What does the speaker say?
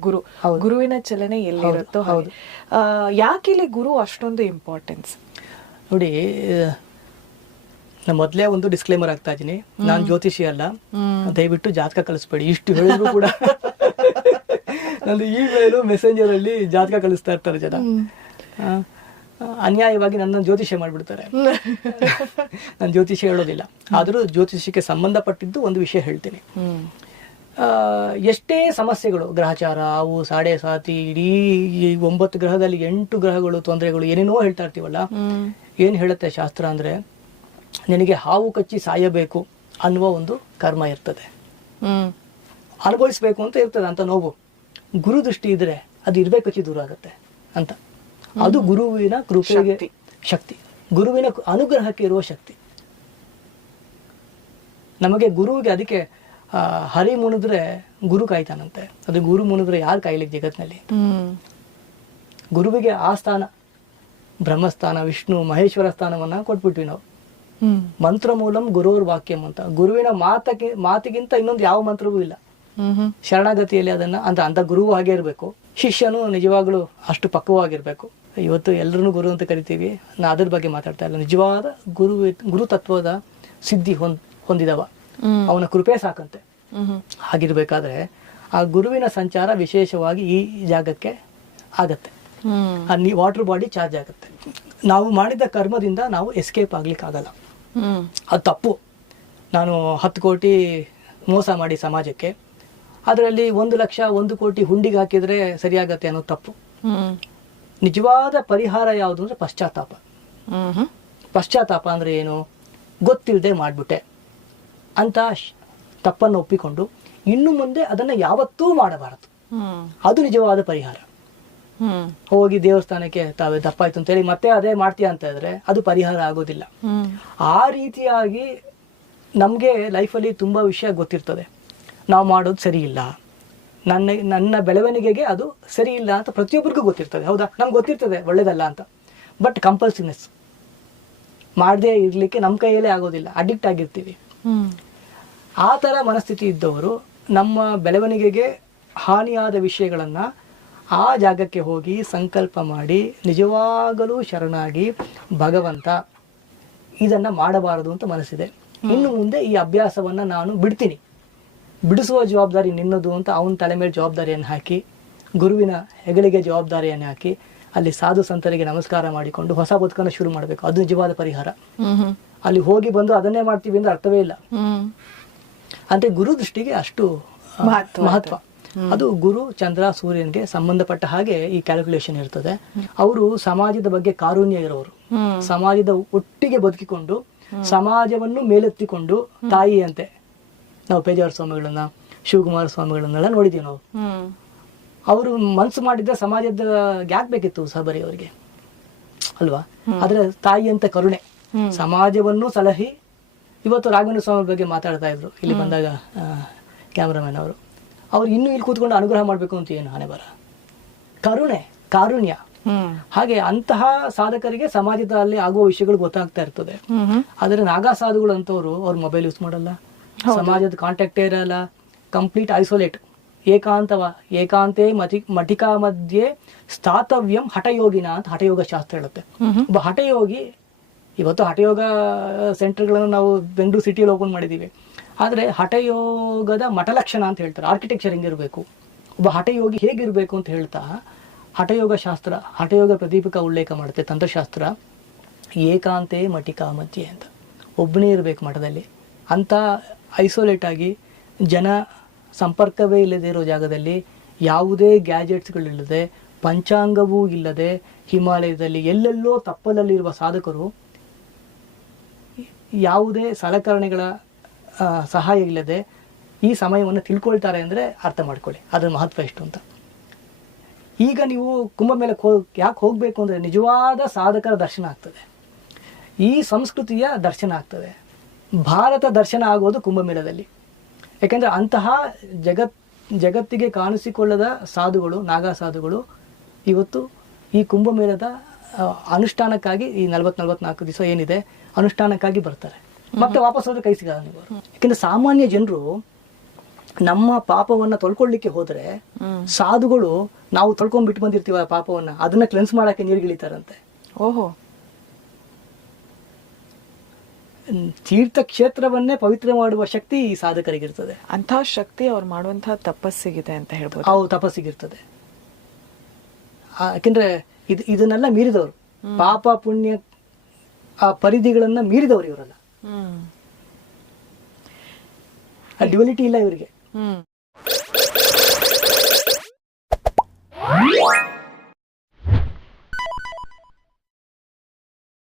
ಗುರು. ಗುರುವಿನ ಚಲನೆ ಎಲ್ಲಿರುತ್ತೋ ಹೌದು ಯಾಕೆ ಇಲ್ಲಿ ಗುರು ಅಷ್ಟೊಂದು ಇಂಪಾರ್ಟೆನ್ಸ್ ನೋಡಿ ನಾನು ಮೊದಲೇ ಒಂದು ಡಿಸ್ಕ್ಲೇಮರ್ ಆಗ್ತಾ ಇದ್ದೀನಿ. ನಾನು ಜ್ಯೋತಿಷಿ ಅಲ್ಲ. ದಯವಿಟ್ಟು ಜಾತಕ ಕಳಿಸ್ಬೇಡಿ. ಇಷ್ಟು ಹೇಳಿದ್ರು ಕೂಡ. ನಂದು ಇಮೇಲು ಮೆಸೆಂಜರ್ ಅಲ್ಲಿ ಜಾತಕ ಕಳಿಸ್ತಾ ಇರ್ತಾರೆ ಜನ. ಅನ್ಯಾಯವಾಗಿ ನನ್ನ ಜ್ಯೋತಿಷ್ಯ ಮಾಡಿಬಿಡ್ತಾರೆ. ನಾನು ಜ್ಯೋತಿಷ್ಯ ಹೇಳೋದಿಲ್ಲ. ಆದರೂ ಜ್ಯೋತಿಷ್ಯಕ್ಕೆ ಸಂಬಂಧಪಟ್ಟಿದ್ದು ಒಂದು ವಿಷಯ ಹೇಳ್ತೀನಿ. ಎಷ್ಟೇ ಸಮಸ್ಯೆಗಳು ಗ್ರಹಚಾರ ಅವು ಸಾಡೆ ಸಾತಿ ಇಡೀ ಈ ಒಂಬತ್ತು ಗ್ರಹದಲ್ಲಿ ಎಂಟು ಗ್ರಹಗಳು ತೊಂದರೆಗಳು ಏನೇನೋ ಹೇಳ್ತಾ ಇರ್ತೀವಲ್ಲ ಏನ್ ಹೇಳುತ್ತೆ ಶಾಸ್ತ್ರ ಅಂದ್ರೆ ನಿನಗೆ ಹಾವು ಕಚ್ಚಿ ಸಾಯಬೇಕು ಅನ್ನುವ ಒಂದು ಕರ್ಮ ಇರ್ತದೆ. ಅನುಭವಿಸ್ಬೇಕು ಅಂತ ಇರ್ತದೆ ಅಂತ ನೋವು. ಗುರು ದೃಷ್ಟಿ ಇದ್ರೆ ಅದು ಇರ್ಬೇಕಚ್ಚಿ ದೂರ ಆಗುತ್ತೆ ಅಂತ. ಅದು ಗುರುವಿನ ಕೃಪೆಗೆ ಶಕ್ತಿ. ಗುರುವಿನ ಅನುಗ್ರಹಕ್ಕೆ ಇರುವ ಶಕ್ತಿ. ನಮಗೆ ಗುರುವಿಗೆ ಅದಕ್ಕೆ ಹರಿ ಮುಣಿದ್ರೆ ಗುರು ಕಾಯ್ತಾನಂತೆ. ಅದು ಗುರು ಮುಣಿದ್ರೆ ಯಾರು ಕಾಯ್ಲಿಕ್ಕೆ ಜಗತ್ನಲ್ಲಿ? ಗುರುವಿಗೆ ಆ ಸ್ಥಾನ ಬ್ರಹ್ಮಸ್ಥಾನ ವಿಷ್ಣು ಮಹೇಶ್ವರ ಸ್ಥಾನವನ್ನ ಕೊಟ್ಬಿಟ್ವಿ ನಾವು. ಮಂತ್ರ ಮೂಲಂ ಗುರುವರ್ ವಾಕ್ಯಂ ಅಂತ. ಗುರುವಿನ ಮಾತಕ್ಕೆ ಮಾತಿಗಿಂತ ಇನ್ನೊಂದು ಯಾವ ಮಂತ್ರವೂ ಇಲ್ಲ. ಶರಣಾಗತಿಯಲ್ಲಿ ಅದನ್ನ ಅಂತ ಅಂತ ಗುರುವು ಹಾಗೆ ಇರಬೇಕು. ಶಿಷ್ಯನು ನಿಜವಾಗ್ಲೂ ಅಷ್ಟು ಪಕ್ವವಾಗಿರ್ಬೇಕು ಇವತ್ತು ಎಲ್ಲರೂ ಗುರು ಅಂತ ಕರಿತೀವಿ. ನಾ ಅದ್ರ ಬಗ್ಗೆ ಮಾತಾಡ್ತಾ ಇಲ್ಲ. ನಿಜವಾದ ಗುರು ಗುರು ತತ್ವದ ಸಿದ್ಧಿ ಹೊಂದ್ ಹೊಂದಿದವ. ಅವನ ಕೃಪೆ ಸಾಕಂತೆ. ಹಾಗಿರ್ಬೇಕಾದ್ರೆ ಆ ಗುರುವಿನ ಸಂಚಾರ ವಿಶೇಷವಾಗಿ ಈ ಜಾಗಕ್ಕೆ ಆಗತ್ತೆ. ನೀ ವಾಟರ್ ಬಾಡಿ ಚಾರ್ಜ್ ಆಗುತ್ತೆ. ನಾವು ಮಾಡಿದ ಕರ್ಮದಿಂದ ನಾವು ಎಸ್ಕೇಪ್ ಆಗ್ಲಿಕ್ಕೆ ಆಗಲ್ಲ. ಅದು ತಪ್ಪು. ನಾನು ಹತ್ತು ಕೋಟಿ ಮೋಸ ಮಾಡಿ ಸಮಾಜಕ್ಕೆ ಅದರಲ್ಲಿ ಒಂದು ಲಕ್ಷ ಒಂದು ಕೋಟಿ ಹುಂಡಿಗೆ ಹಾಕಿದ್ರೆ ಸರಿಯಾಗತ್ತೆ ಅನ್ನೋದು ತಪ್ಪು. ನಿಜವಾದ ಪರಿಹಾರ ಯಾವುದು ಅಂದ್ರೆ ಪಶ್ಚಾತ್ತಾಪ. ಪಶ್ಚಾತ್ತಾಪ ಅಂದ್ರೆ ಏನು? ಗೊತ್ತಿಲ್ಲದೆ ಮಾಡ್ಬಿಟ್ಟೆ. ಅಂತ ತಪ್ಪನ್ನು ಒಪ್ಪಿಕೊಂಡು ಇನ್ನು ಮುಂದೆ ಅದನ್ನ ಯಾವತ್ತೂ ಮಾಡಬಾರದು. ಅದು ನಿಜವಾದ ಪರಿಹಾರ. ಹೋಗಿ ದೇವಸ್ಥಾನಕ್ಕೆ ತಾವೇ ದಪ್ಪಾಯ್ತು ಅಂತೇಳಿ ಮತ್ತೆ ಅದೇ ಮಾಡ್ತೀಯ ಅಂತ ಇದ್ರೆ ಅದು ಪರಿಹಾರ ಆಗೋದಿಲ್ಲ. ಆ ರೀತಿಯಾಗಿ ನಮಗೆ ಲೈಫಲ್ಲಿ ತುಂಬ ವಿಷಯ ಗೊತ್ತಿರ್ತದೆ. ನಾವು ಮಾಡೋದು ಸರಿ ಇಲ್ಲ. ನನ್ನ ನನ್ನ ಬೆಳವಣಿಗೆಗೆ ಅದು ಸರಿ ಇಲ್ಲ ಅಂತ ಪ್ರತಿಯೊಬ್ಬರಿಗೂ ಗೊತ್ತಿರ್ತದೆ. ಹೌದಾ? ನಮ್ಗೆ ಗೊತ್ತಿರ್ತದೆ ಒಳ್ಳೇದಲ್ಲ ಅಂತ. ಬಟ್ ಕಂಪಲ್ಸಿನೆಸ್ ಮಾಡದೇ ಇರಲಿಕ್ಕೆ ನಮ್ಮ ಕೈಯಲ್ಲೇ ಆಗೋದಿಲ್ಲ. ಅಡಿಕ್ಟ್ ಆಗಿರ್ತೀವಿ. ಆ ಥರ ಮನಸ್ಥಿತಿ ಇದ್ದವರು ನಮ್ಮ ಬೆಳವಣಿಗೆಗೆ ಹಾನಿಯಾದ ವಿಷಯಗಳನ್ನು ಆ ಜಾಗಕ್ಕೆ ಹೋಗಿ ಸಂಕಲ್ಪ ಮಾಡಿ ನಿಜವಾಗಲೂ ಶರಣಾಗಿ ಭಗವಂತ ಇದನ್ನು ಮಾಡಬಾರದು ಅಂತ ಮನಸ್ಸಿದೆ. ಇನ್ನು ಮುಂದೆ ಈ ಅಭ್ಯಾಸವನ್ನು ನಾನು ಬಿಡ್ತೀನಿ. ಬಿಡಿಸುವ ಜವಾಬ್ದಾರಿ ನಿನ್ನದು ಅಂತ ಅವನ ತಲೆ ಮೇಲೆ ಜವಾಬ್ದಾರಿಯನ್ನು ಹಾಕಿ ಗುರುವಿನ ಹೆಗಲಿಗೆ ಜವಾಬ್ದಾರಿಯನ್ನು ಹಾಕಿ ಅಲ್ಲಿ ಸಾಧು ಸಂತರಿಗೆ ನಮಸ್ಕಾರ ಮಾಡಿಕೊಂಡು ಹೊಸ ಬದುಕನ್ನು ಶುರು ಮಾಡಬೇಕು. ಅದು ನಿಜವಾದ ಪರಿಹಾರ. ಅಲ್ಲಿ ಹೋಗಿ ಬಂದು ಅದನ್ನೇ ಮಾಡ್ತೀವಿ ಅಂದ್ರೆ ಅರ್ಥವೇ ಇಲ್ಲ. ಅಂದ್ರೆ ಗುರು ದೃಷ್ಟಿಗೆ ಅಷ್ಟು ಮಹತ್ವ ಅದು ಗುರು ಚಂದ್ರ ಸೂರ್ಯನ್ಗೆ ಸಂಬಂಧಪಟ್ಟ ಹಾಗೆ ಈ ಕ್ಯಾಲ್ಕುಲೇಷನ್ ಇರ್ತದೆ. ಅವರು ಸಮಾಜದ ಬಗ್ಗೆ ಕಾರುಣ್ಯ ಇರೋರು ಸಮಾಜದ ಒಟ್ಟಿಗೆ ಬದುಕಿಕೊಂಡು ಸಮಾಜವನ್ನು ಮೇಲೆತ್ತಿಕೊಂಡು ತಾಯಿಯಂತೆ. ನಾವು ಪೇಜಾವರ ಸ್ವಾಮಿಗಳನ್ನ ಶಿವಕುಮಾರ ಸ್ವಾಮಿಗಳನ್ನೆಲ್ಲ ನೋಡಿದೀವಿ ನಾವು. ಅವರು ಮನ್ಸು ಮಾಡಿದ್ರೆ ಸಮಾಜದ ಯಾಕೆ ಬೇಕಿತ್ತು ಸಬರಿ ಅವರಿಗೆ. ಅಲ್ವಾ? ಆದ್ರೆ ತಾಯಿಯಂತ ಕರುಣೆ. ಸಮಾಜವನ್ನು ಸಲಹಿ ಇವತ್ತು ರಾಘವೇಂದ್ರ ಸ್ವಾಮಿ ಬಗ್ಗೆ ಮಾತಾಡ್ತಾ ಇದ್ರು. ಇಲ್ಲಿ ಬಂದಾಗ ಕ್ಯಾಮ್ರಾಮನ್ ಅವರು. ಅವ್ರು ಇನ್ನೂ ಇಲ್ಲಿ ಕೂತ್ಕೊಂಡು ಅನುಗ್ರಹ ಮಾಡ್ಬೇಕು ಅಂತ ಏನು ಹಣೆ ಬರ ಕರುಣೆ ಕಾರುಣ್ಯ. ಹಾಗೆ ಅಂತಹ ಸಾಧಕರಿಗೆ ಸಮಾಜದಲ್ಲಿ ಆಗುವ ವಿಷಯಗಳು ಗೊತ್ತಾಗ್ತಾ ಇರ್ತದೆ. ಆದ್ರೆ ನಾಗಾ ಸಾಧುಗಳು ಅಂತವ್ರು ಅವ್ರ ಮೊಬೈಲ್ ಯೂಸ್ ಮಾಡಲ್ಲ. ಸಮಾಜದ ಕಾಂಟ್ಯಾಕ್ಟೇ ಇರಲ್ಲ. ಕಂಪ್ಲೀಟ್ ಐಸೋಲೇಟ್ ಏಕಾಂತವ ಏಕಾಂತೆ ಮತಿ ಮಟಿಕಾ ಮಧ್ಯೆ ಸ್ಥಾತವ್ಯಂ ಹಠಯೋಗಿನ ಅಂತ ಹಠಯೋಗ ಶಾಸ್ತ್ರ ಹೇಳುತ್ತೆ. ಒಬ್ಬ ಹಠಯೋಗಿ ಇವತ್ತು ಹಠಯೋಗ ಸೆಂಟರ್ಗಳನ್ನು ನಾವು ಬೆಂಗಳೂರು ಸಿಟಿಯಲ್ಲಿ ಓಪನ್ ಮಾಡಿದ್ದೀವಿ. ಆದರೆ ಹಠಯೋಗದ ಮಠಲಕ್ಷಣ ಅಂತ ಹೇಳ್ತಾರೆ. ಆರ್ಕಿಟೆಕ್ಚರ್ ಹೆಂಗಿರಬೇಕು? ಒಬ್ಬ ಹಠಯೋಗಿ ಹೇಗಿರಬೇಕು ಅಂತ ಹೇಳ್ತಾ ಹಠಯೋಗ ಶಾಸ್ತ್ರ ಹಠಯೋಗ ಪ್ರದೀಪಕ ಉಲ್ಲೇಖ ಮಾಡುತ್ತೆ, ತಂತ್ರಶಾಸ್ತ್ರ. ಏಕಾಂತೆ ಮಟಿಕಾ ಮಧ್ಯೆ ಅಂತ. ಒಬ್ಬನೇ ಇರಬೇಕು ಮಠದಲ್ಲಿ. ಅಂಥ ಐಸೋಲೇಟ್ ಆಗಿ ಜನ ಸಂಪರ್ಕವೇ ಇಲ್ಲದೆ ಇರೋ ಜಾಗದಲ್ಲಿ ಯಾವುದೇ ಗ್ಯಾಜೆಟ್ಸ್ಗಳಿಲ್ಲದೆ ಪಂಚಾಂಗವೂ ಇಲ್ಲದೆ ಹಿಮಾಲಯದಲ್ಲಿ ಎಲ್ಲೆಲ್ಲೋ ತಪ್ಪಲಲ್ಲಿರುವ ಸಾಧಕರು ಯಾವುದೇ ಸಲಕರಣೆಗಳ ಸಹಾಯ ಇಲ್ಲದೆ ಈ ಸಮಯವನ್ನು ತಿಳ್ಕೊಳ್ತಾರೆ ಅಂದರೆ ಅರ್ಥ ಮಾಡ್ಕೊಳ್ಳಿ. ಅದರ ಮಹತ್ವ ಎಷ್ಟು ಅಂತ. ಈಗ ನೀವು ಕುಂಭಮೇಳಕ್ಕೆ ಹೋಗ್ ಯಾಕೆ ಹೋಗಬೇಕು ಅಂದರೆ ನಿಜವಾದ ಸಾಧಕರ ದರ್ಶನ ಆಗ್ತದೆ. ಈ ಸಂಸ್ಕೃತಿಯ ದರ್ಶನ ಆಗ್ತದೆ. ಭಾರತ ದರ್ಶನ ಆಗೋದು ಕುಂಭಮೇಳದಲ್ಲಿ ಯಾಕೆಂದರೆ ಅಂತಹ ಜಗತ್, ಜಗತ್ತಿಗೆ ಕಾಣಿಸಿಕೊಳ್ಳದ ಸಾಧುಗಳು, ನಾಗಾ ಸಾಧುಗಳು ಇವತ್ತು ಈ ಕುಂಭಮೇಳದ ಅನುಷ್ಠಾನಕ್ಕಾಗಿ ಈ ನಲವತ್ತು ನಲ್ವತ್ನಾಲ್ಕು ದಿವಸ ಏನಿದೆ ಅನುಷ್ಠಾನಕ್ಕಾಗಿ ಬರ್ತಾರೆ. ಮತ್ತೆ ವಾಪಸ್ ಹೋದ್ರೆ ಕೈ ಸಿಗಲ್ಲ ನೀವು. ಯಾಕೆಂದ್ರೆ ಸಾಮಾನ್ಯ ಜನರು ನಮ್ಮ ಪಾಪವನ್ನ ತೊಳ್ಕೊಳ್ಳಿಕ್ಕೆ ಹೋದ್ರೆ ಸಾಧುಗಳು ನಾವು ತೊಳ್ಕೊಂಡ್ಬಿಟ್ಟು ಬಂದಿರ್ತೀವ ಪಾಪವನ್ನ ಅದನ್ನ ಕ್ಲೆನ್ಸ್ ಮಾಡಕ್ಕೆ ನೀರ್ಗಿಳಿತಾರಂತೆ ಓಹೋ. ತೀರ್ಥ ಕ್ಷೇತ್ರವನ್ನೇ ಪವಿತ್ರ ಮಾಡುವ ಶಕ್ತಿ ಈ ಸಾಧಕರಿಗಿರ್ತದೆ. ಅಂತಹ ಶಕ್ತಿ ಅವ್ರು ಮಾಡುವಂತಹ ತಪಸ್ಸಿಗಿದೆ ಅಂತ ಹೇಳ್ಬೋದು. ಅವು ತಪಸ್ಸಿಗಿರ್ತದೆ. ಯಾಕಂದ್ರೆ ಯಾಕೆಂದ್ರೆ ಇದು ಇದನ್ನೆಲ್ಲ ಮೀರಿದವರು. ಪಾಪ ಪುಣ್ಯ ಆ ಪರಿಧಿಗಳನ್ನ ಮೀರಿದವರು ಇವರಲ್ಲ. ಆ ಡ್ಯುವಲಿಟಿ ಇಲ್ಲ ಇವರಿಗೆ.